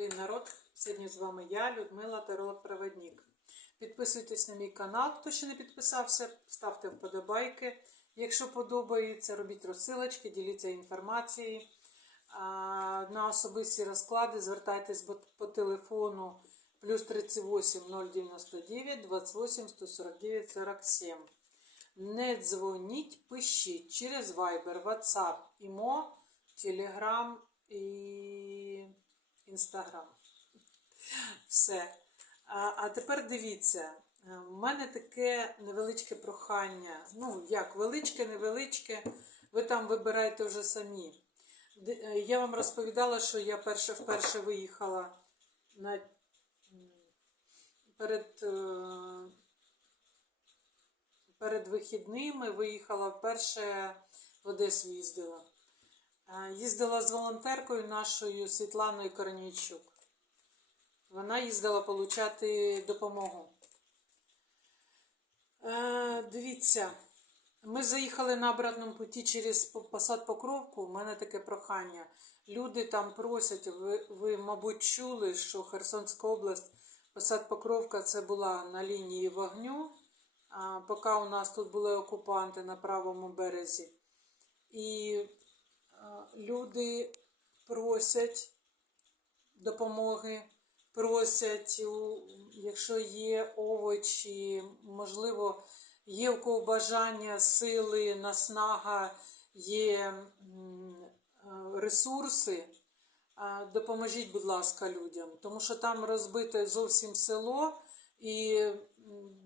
день, народ! Сьогодні з вами я, Людмила Таролог Проводник. Підписуйтесь на мій канал, хто ще не підписався, ставте вподобайки. Якщо подобається, робіть розсилочки, діліться інформацією. На особисті розклади звертайтесь по- телефону плюс 38 099 28 149 47. Не дзвоніть, пишіть через Viber, WhatsApp, ІМО, Telegram і Instagram. Все. А, а тепер дивіться, у мене таке невеличке прохання. Ну, як величке, невеличке, ви там вибираєте вже самі. Е, Я вам розповідала, що я перше вперше виїхала на, перед, е, перед вихідними, виїхала вперше в Одесу їздила. Е, Їздила з волонтеркою нашою Світланою Корнійчук. Вона їздила получати допомогу. Е, дивіться, ми заїхали на обратному путі через По- посад Покровку. У мене таке прохання. Люди там просять, ви, ви, мабуть, чули, що Херсонська область, посад Покровка це була на лінії вогню, поки у нас тут були окупанти на правому березі. І люди просять допомоги, просять, якщо є овочі, можливо, є у кого бажання, сили, наснага, є ресурси. Допоможіть, будь ласка, людям, тому що там розбите зовсім село, і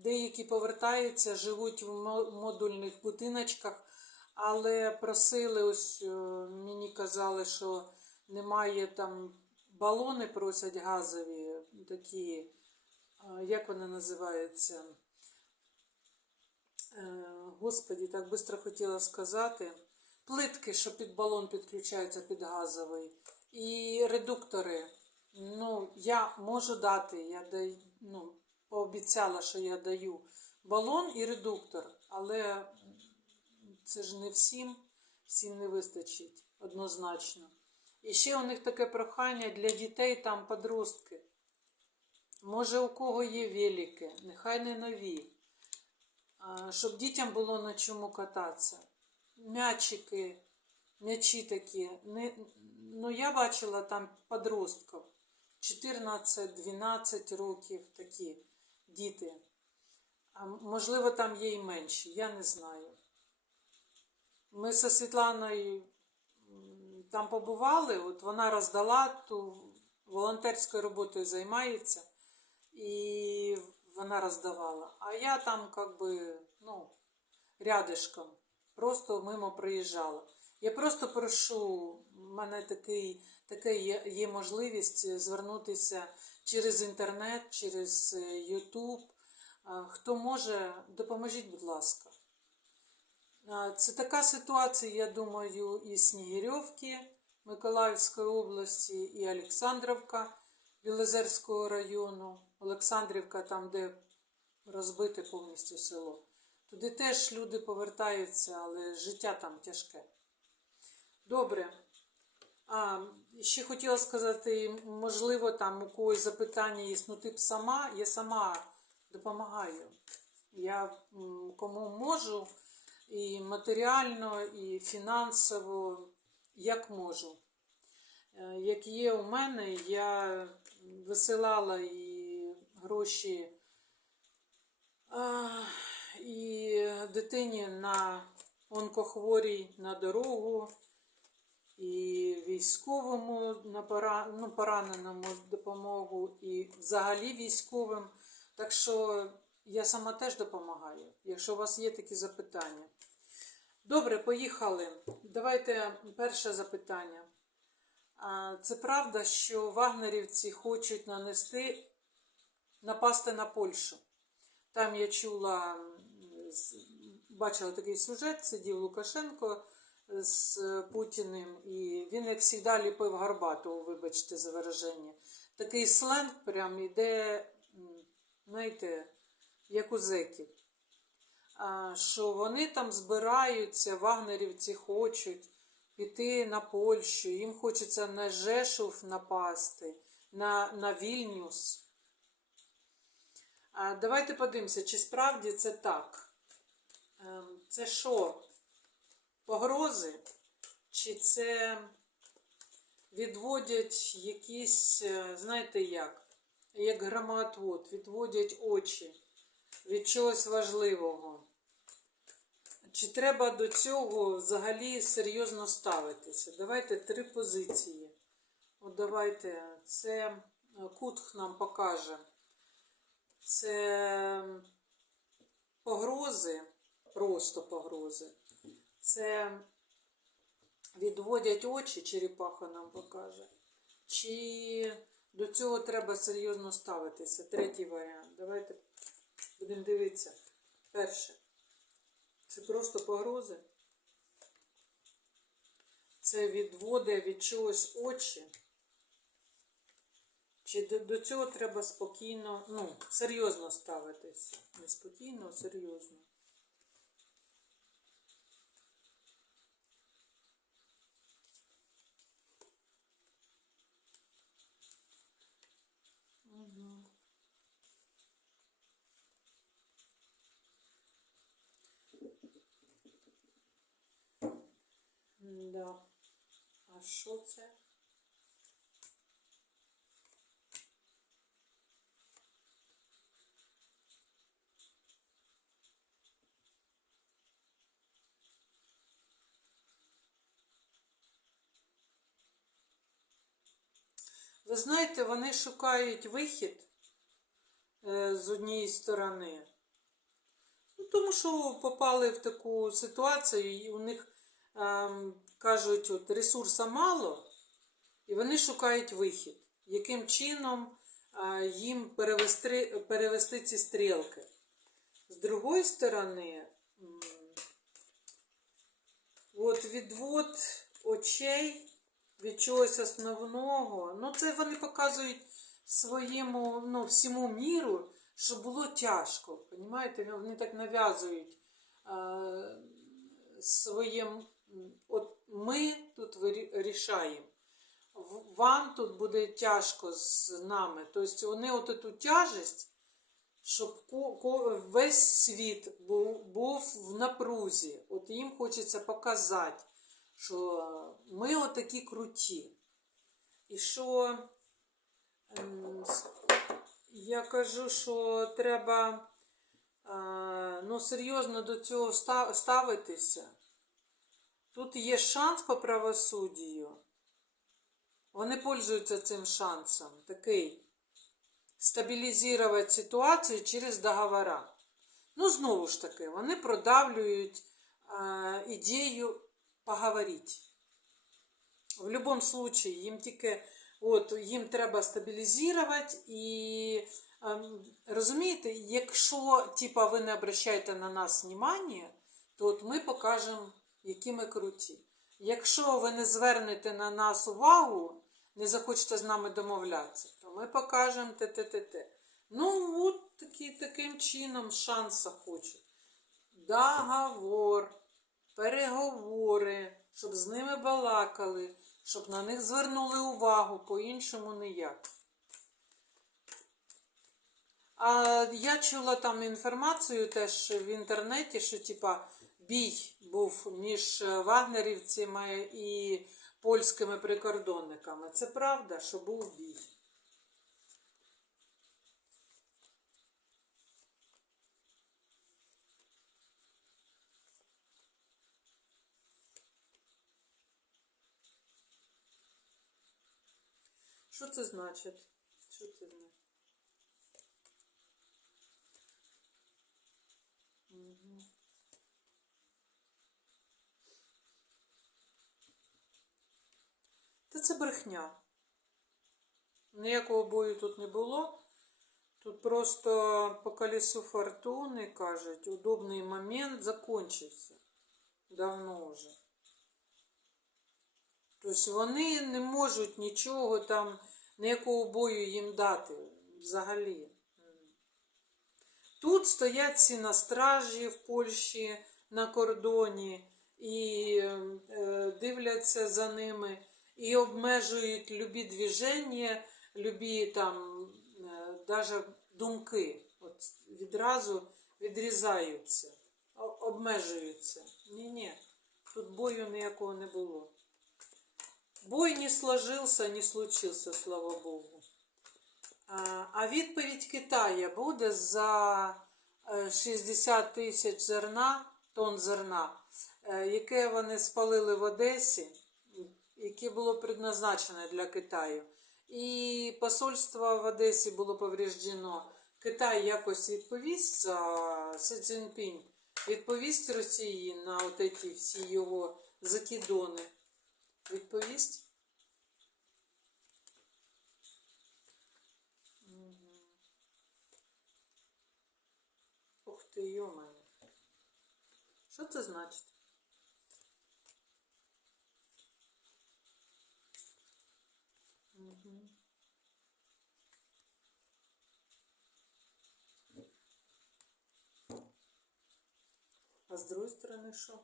деякі повертаються, живуть в модульних будиночках, але просили, ось е, мені казали, що немає там балони просять газові, такі, як вони називаються? Е, Господі, так швидко хотіла сказати. Плитки, що під балон підключаються під газовий. І редуктори. Ну, я можу дати, я даю, ну, пообіцяла, що я даю балон і редуктор, але це ж не всім, всім не вистачить однозначно. І ще у них таке прохання для дітей там подростки. Може, у кого є велики, нехай не нові, щоб дітям було на чому кататися. М'ячики, м'ячі такі. Не, ну, я бачила там подростків 14-12 років такі діти. А можливо, там є і менші, я не знаю. Ми зі Світланою там побували, от вона роздала ту волонтерською роботою займається, і вона роздавала. А я там, как би, ну, рядишком, просто мимо проїжджала. Я просто прошу, в мене такий, таке є, є можливість звернутися через інтернет, через е, Ютуб. Хто може, допоможіть, будь ласка. Це така ситуація, я думаю, і Снігирьовки Миколаївської області, і Олександровка Білозерського району. Олександрівка, там, де розбите повністю село. Туди теж люди повертаються, але життя там тяжке. Добре. А, ще хотіла сказати, можливо, там у когось запитання є, ну ти б сама, я сама допомагаю. Я кому можу, і матеріально, і фінансово, як можу. Е, Як є у мене, я висилала і гроші і дитині на онкохворій на дорогу, і військовому на ну, пораненому допомогу, і взагалі військовим. Так що я сама теж допомагаю, якщо у вас є такі запитання. Добре, поїхали. Давайте перше запитання. Це правда, що вагнерівці хочуть нанести, напасти на Польщу. Там я чула, бачила такий сюжет, сидів Лукашенко з Путіним, і він, як завжди, ліпив гарбату, вибачте за вираження. Такий сленг прям іде, знаєте, як у зеків. Що вони там збираються, вагнерівці хочуть піти на Польщу, їм хочеться на Жешув напасти, на, на Вільнюс. А, давайте подивимося, чи справді це так. Ем, Це що? Погрози? Чи це відводять якісь, е, знаєте як, як громоотвод, відводять очі від чогось важливого? Чи треба до цього взагалі серйозно ставитися? Давайте три позиції. От давайте, це е, Кутх нам покаже. Це погрози, просто погрози. Це відводять очі, черепаха нам покаже. Чи до цього треба серйозно ставитися? Третій варіант. Давайте будемо дивитися. Перше. Це просто погрози. Це відводить від чогось очі. Чи до, цього треба спокійно, ну, серйозно ставитись? Не спокійно, а серйозно. Да. А що це? Ви знаєте, вони шукають вихід е, з однієї сторони. Ну, тому що попали в таку ситуацію, і у них ем, кажуть, от ресурсу мало, і вони шукають вихід, яким чином їм перевести, перевести ці стрілки. З другої сторони, от відвод очей від чогось основного. Ну, це вони показують своєму, ну, всьому міру, що було тяжко. Понімаєте? Вони так нав'язують своїм. От ми тут вирі- рішаємо. В- Вам тут буде тяжко з нами. Тобто вони от цю тяжесть, щоб весь світ був, в напрузі. От їм хочеться показати, що ми отакі круті. І що ем, я кажу, що треба ну, серйозно до цього ставитися. Тут є шанс по правосуддю. Вони пользуються цим шансом. Такий стабілізувати ситуацію через договора. Ну, знову ж таки, вони продавлюють е, ідею поговорити. В будь-якому випадку їм тільки от, їм треба стабілізувати і ем, розумієте, якщо типа, ви не обращаєте на нас внимання, то от ми покажемо, які ми круті. Якщо ви не звернете на нас увагу, не захочете з нами домовлятися, то ми покажемо те-те-те-те. Ну, от такі, таким чином шанса хочуть. Договор, переговори, щоб з ними балакали, щоб на них звернули увагу, по-іншому ніяк. А я чула там інформацію теж в інтернеті, що типа бій був між вагнерівцями і польськими прикордонниками. Це правда, що був бій. Що це значить? Що це значить? Та це брехня. Ніякого бою тут не було. Тут просто по колесу фортуни, кажуть, удобний момент закончився. Давно вже. Тобто вони не можуть нічого там, ніякого бою їм дати взагалі. Тут стоять ці на стражі в Польщі на кордоні і е, дивляться за ними, і обмежують любі движення любі там е, даже думки от відразу відрізаються, обмежуються. Ні-ні, тут бою ніякого не було. Бой не сложився, не случився, слава Богу. А, відповідь Китая буде за е, 60 тисяч зерна, тонн зерна, е, яке вони спалили в Одесі, яке було предназначене для Китаю. І посольство в Одесі було повреждено. Китай якось відповість за Си Цзіньпінь, відповість Росії на ці всі його закидони. Відповість? Ух ти, йомаю. Що це значить? А з другої сторони що?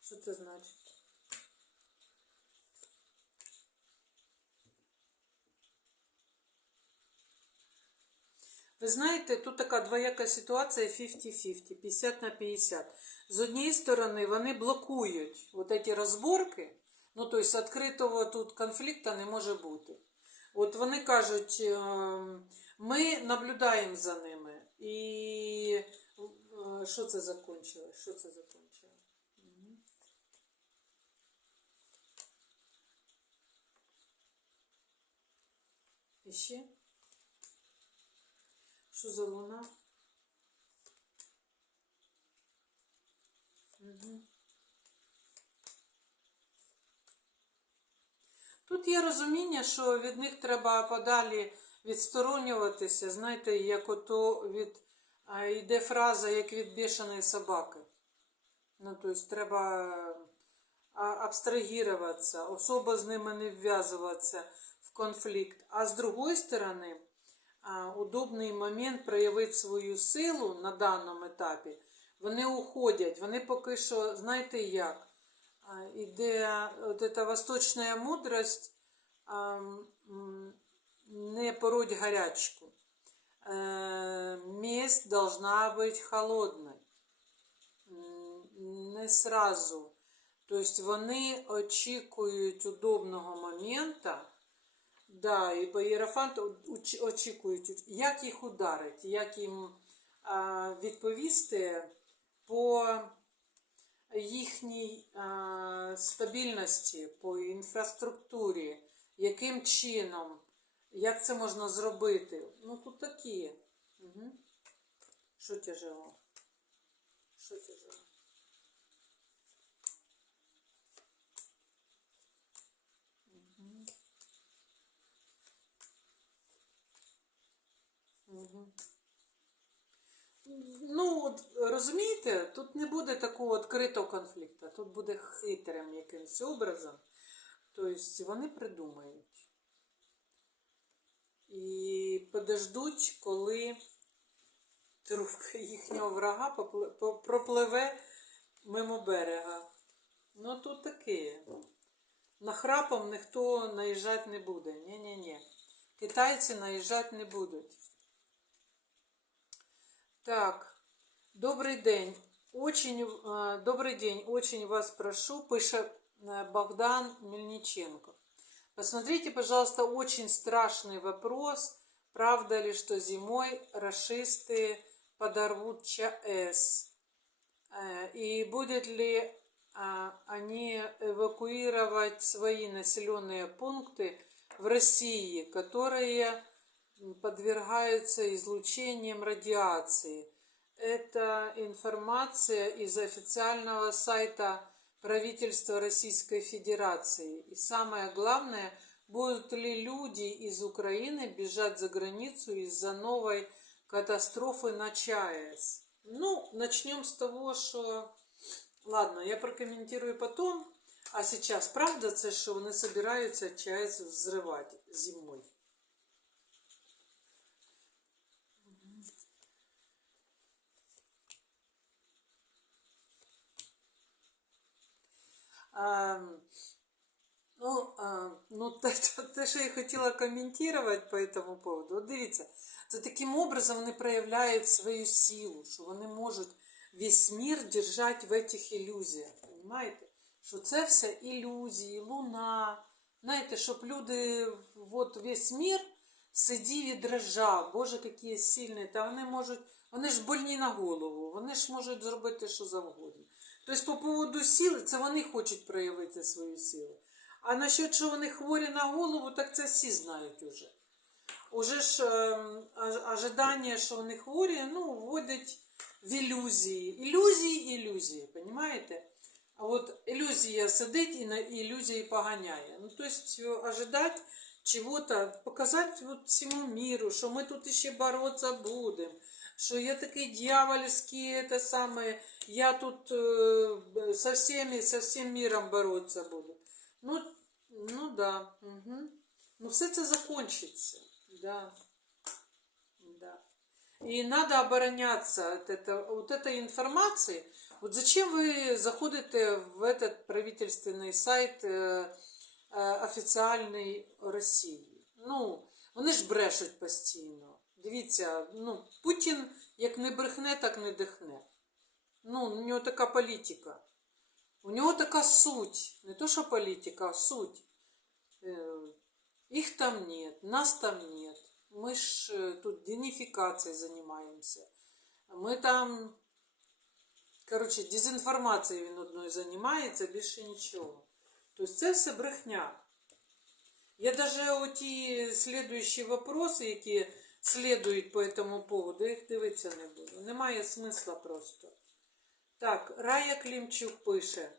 Що це значить? Ви знаєте, тут така двояка ситуація 50-50, 50 на 50. З однієї сторони, вони блокують от ці розборки, ну, тобто відкритого тут конфлікту не може бути. От вони кажуть, ем, ми наблюдаємо за ними. І що це закончилось? Що це закончилось? І ще? Що за луна? Угу. Тут є розуміння, що від них треба подалі відсторонюватися. Знаєте, як ото від а, йде фраза, як від бішаної собаки. Ну, тобто треба абстрагіруватися, особо з ними не вв'язуватися в конфлікт. А з другої сторони, удобний момент проявити свою силу на даному етапі, вони уходять. Вони поки що, знаєте як, іде от ця восточна мудрость не пороть гарячку. Е, Месть должна быть холодной. Не сразу. Тобто вони очікують удобного моменту, Да, і по Єрофанту уч- очікують, як їх ударити, як їм а, відповісти по їхній а, стабільності, по інфраструктурі, яким чином, як це можна зробити. Ну, тут такі. Угу. Що тяжело? Що тяжело? Ну, от, розумієте, тут не буде такого відкритого конфлікту, тут буде хитрим якимось образом. Тобто вони придумають. І подождуть, коли трубка їхнього врага пропливе мимо берега. Ну, тут таке. Нахрапом ніхто наїжджати не буде. Ні-ні-ні. Китайці наїжджати не будуть. Так, добрый день. Очень, э, добрый день, очень вас прошу, пише э, Богдан Мельниченко. Посмотрите, пожалуйста, очень страшный вопрос. Правда ли, что зимой расисты подорвут ЧАЭС? Э, И будет ли они эвакуировать свои населенные пункты в России, которые подвергаются излучениям радиации. Это информация из официального сайта правительства Российской Федерации. И самое главное, будут ли люди из Украины бежать за границу из-за новой катастрофы на ЧАЭС. Ну, начнем с того, что... Ладно, я прокомментирую потом. А сейчас правда це, що вони собираються ЧАЕС взривати зимою? Ну, ну те, те- що я хотіла коментувати по этому поводу. От дивіться, це таким образом вони проявляють свою силу, що вони можуть весь мир держати в этих ілюзіях. Понимаєте? Що це все ілюзії, луна. Знаєте, щоб люди, от весь мир сидів і дрожав. Боже, які сильні. Та вони можуть, вони ж больні на голову, вони ж можуть зробити що завгодно. Тобто, по поводу сили, це вони хочуть проявити свою силу. А насчет, що вони хворі на голову, так це всі знають уже. Уже ж ем, ожидання, що вони хворі, ну, вводять в ілюзії. Ілюзії, ілюзії, понимаете? А от ілюзія сидить і на ілюзії поганяє. Ну, тобто, ожидать чего-то, показати от всьому миру, що ми тут ще боротися будемо, що я такий дьявольський, це саме, я тут е, со всеми, со всім миром боротися буду. Ну, ну да. Угу. Ну, все це закончится. Да. Да. И надо обороняться от, это, от этой информации. Вот зачем вы заходите в этот правительственный сайт э, э, офіціальний Росії? Ну, вони ж брешуть постійно. Дивіться, ну, Путін як не брехне, так не дихне. Ну, у нього така політика. У нього така суть. Не то, що політика, а суть. Э, Их там нет, нас там нет. Мы ж э, тут денификацией занимаемся. Мы там, короче, дезінформацією він одною займається, більше нічого. Тобто це все брехня. Я даже оті слідуючі вопроси, які слідують по этому поводу, я їх дивитися не буду. Немає смисла просто. Так, Рая Клімчук пише.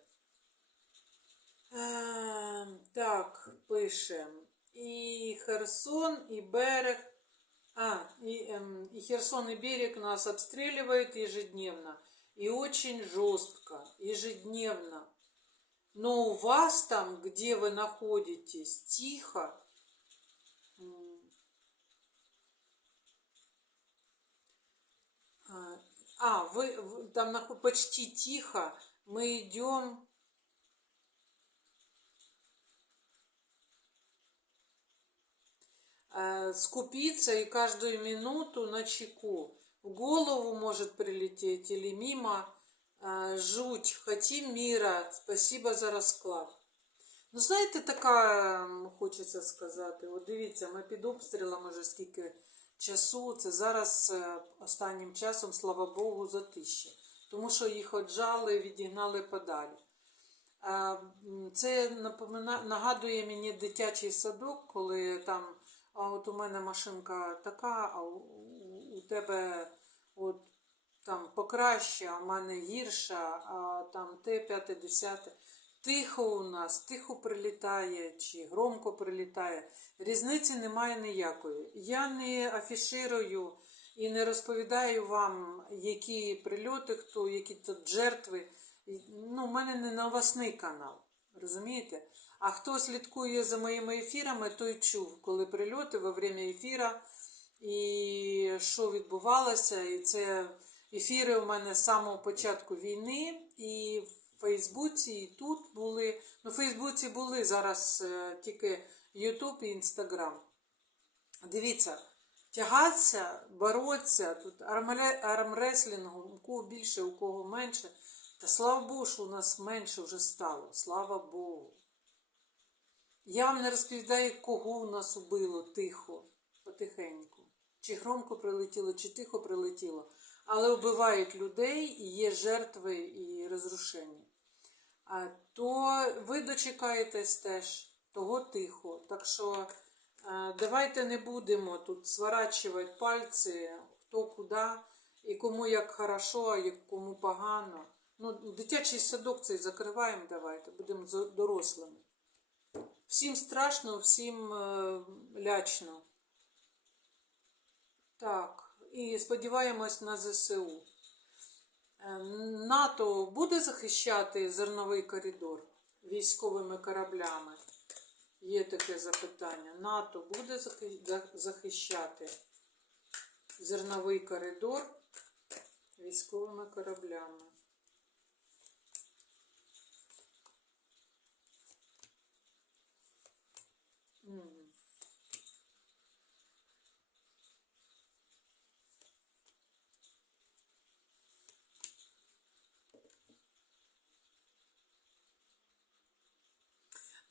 Е, Так, пише. І Херсон, і берег. А, и, эм, и Херсон и берег нас обстреливают ежедневно. И очень жестко, ежедневно. Но у вас там, где вы находитесь, тихо. А, А, вы, вы там нахо- почти тихо. Мы идем э, скупиться и каждую минуту на чеку. В голову может прилететь или мимо. Э, жуть. Хотим мира. Спасибо за розклад. Ну, знаєте, така ем, хочеться сказати. От дивіться, ми під обстрілами вже скільки Часу. Це зараз е, останнім часом, слава Богу, затище. Тому що їх отжали, відігнали подалі. Це нагадує мені дитячий садок, коли там, а от у мене машинка така, а у тебе от там покраще, а в мене гірша, а там те, п'яте, десяте. Тихо у нас, тихо прилітає чи громко прилітає. Різниці немає ніякої. Я не афіширую і не розповідаю вам, які прильоти, хто, які тут жертви. Ну, у мене не новосний канал, розумієте? А хто слідкує за моїми ефірами, той чув, коли прильоти во время ефіра і що відбувалося. І це ефіри у мене з самого початку війни. І Фейсбуці, і тут були. Ну, Фейсбуці були зараз е, тільки Ютуб і Інстаграм. Дивіться, тягатися, боротися, тут армреслінгу, у кого більше, у кого менше. Та слава Богу, що у нас менше вже стало. Слава Богу. Я вам не розповідаю, кого у нас убило тихо, потихеньку. Чи громко прилетіло, чи тихо прилетіло. Але вбивають людей і є жертви і розрушення. То ви дочекаєтесь теж того тихо. Так що е, давайте не будемо тут сворачувати пальці, хто куди, і кому як хорошо, а як кому погано. Ну, дитячий садок цей закриваємо, давайте, будемо дорослими. Всім страшно, всім е, лячно. Так, і сподіваємось на ЗСУ. Е, НАТО буде захищати зерновий коридор? військовими кораблями? Є таке запитання. НАТО буде захищати зерновий коридор військовими кораблями?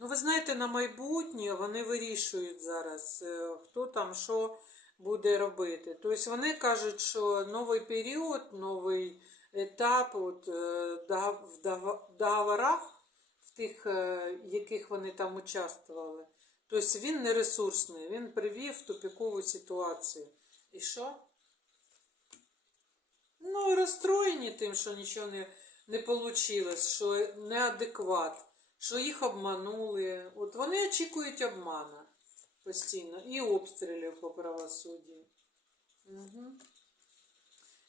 Ну, ви знаєте, на майбутнє вони вирішують зараз, е, хто там що буде робити. Тобто вони кажуть, що новий період, новий етап от, е, в договорах, в тих, е, яких вони там участвували. Тобто він не ресурсний, він привів в тупікову ситуацію. І що? Ну, розстроєні тим, що нічого не, не вийшло, що неадекват, що їх обманули. От вони очікують обмана постійно і обстрілів по правосуддю. Угу.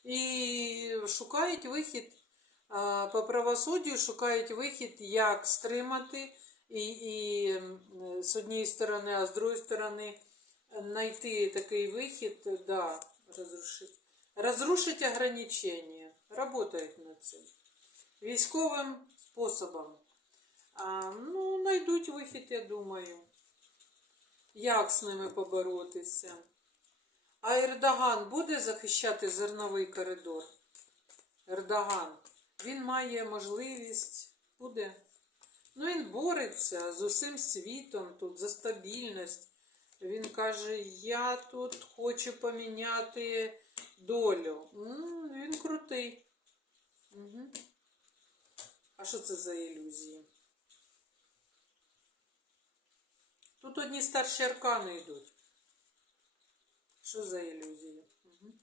І шукають вихід по правосуддю, шукають вихід, як стримати і, і з однієї сторони, а з другої сторони знайти такий вихід, да, розрушити. Разрушить ограничения. Работают над цим. Військовим способом. Ну, знайдуть вихід, я думаю. Як з ними поборотися? А Ердоган буде захищати зерновий коридор? Ердоган. Він має можливість, буде. Ну, він бореться з усім світом тут за стабільність. Він каже: Я тут хочу поміняти долю. М, Він крутий. Угу. А що це за ілюзії? Тут одні старші аркани йдуть. Що за ілюзії? Угу.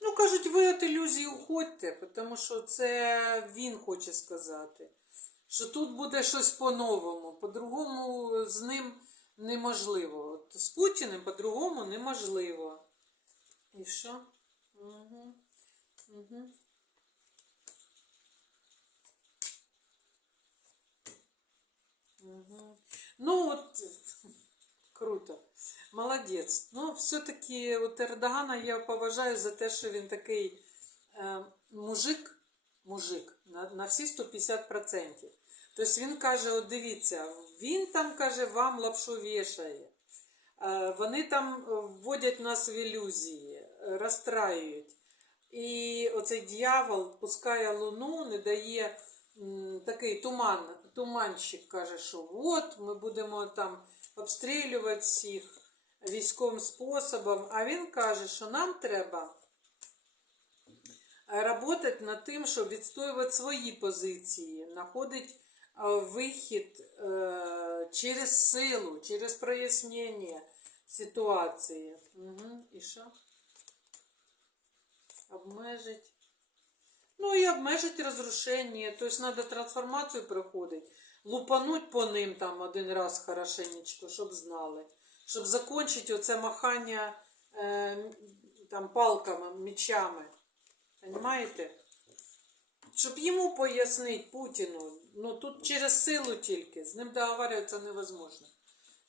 Ну, кажуть, ви від ілюзії уходьте, тому що це він хоче сказати. Що тут буде щось по-новому. По-другому з ним неможливо. От з Путіним по-другому неможливо. І що? Угу. Угу. Ну от круто. Молодець. Ну, все-таки от Ердогана я поважаю за те, що він такий е, мужик, мужик на, на всі 150%. Тобто він каже: от дивіться, він там каже, вам лапшу вішає. Е, Вони там вводять нас в ілюзії, розстраюють. І оцей дьявол пускає луну, не дає м, такий туман, туманщик каже, що от ми будемо там обстрілювати всіх військовим способом. А він каже, що нам треба працювати над тим, щоб відстоювати свої позиції, знаходити е, вихід е, через силу, через прояснення ситуації. Угу. І що? Обмежить. Ну і обмежить розрушення. Тобто треба трансформацію проходити. Лупануть по ним там один раз хорошенечко, щоб знали. Щоб закінчити оце махання е, там палками, мечами. Понимаєте? Щоб йому пояснити Путіну, ну тут через силу тільки, з ним договарюватися невозможно.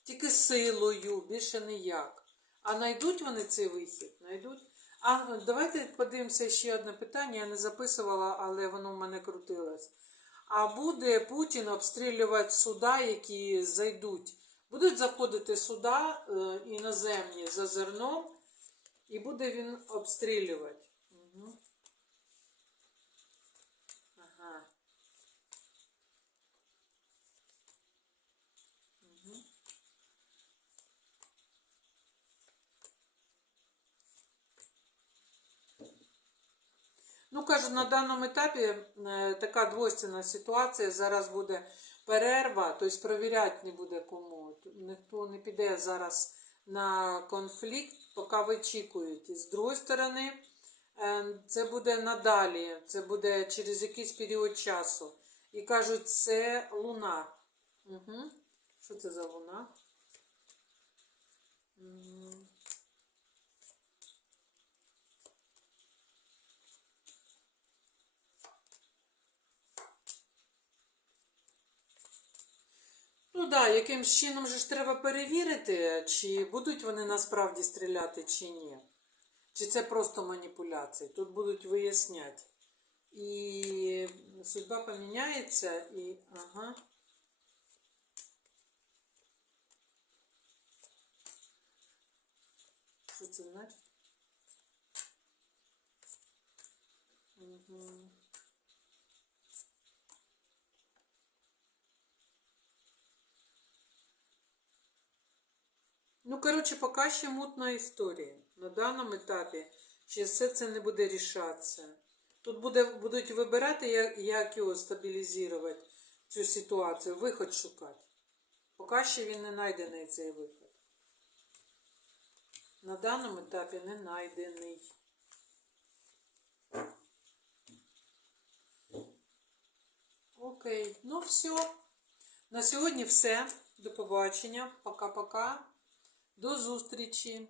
Тільки силою, більше ніяк. А знайдуть вони цей вихід? Знайдуть? А давайте подивимося ще одне питання. Я не записувала, але воно в мене крутилось. А буде Путін обстрілювати суда, які зайдуть? Будуть заходити суда е, іноземні за зерном, і буде він обстрілювати. Угу. Ну, кажу, на даному етапі е, така двойственна ситуація. Зараз буде перерва, тобто перевіряти не буде кому. Ніхто не піде зараз на конфлікт, поки вичікують. З другої сторони, е, це буде надалі, це буде через якийсь період часу. І кажуть, це луна. Угу. Що це за луна? М. да, якимсь чином же ж треба перевірити, чи будуть вони насправді стріляти, чи ні. Чи це просто маніпуляції. Тут будуть виясняти. І судьба поміняється, і. Ага. Що це значить? Угу. Коротше, поки ще мутна історія. На даному етапі ще все це не буде рішатися. Тут буде, будуть вибирати, як, як його стабілізувати, цю ситуацію, виход шукати. Поки ще він не знайдений цей виход. На даному етапі не знайдений. Окей, ну все. На сьогодні все. До побачення. Пока-пока. До зустрічі.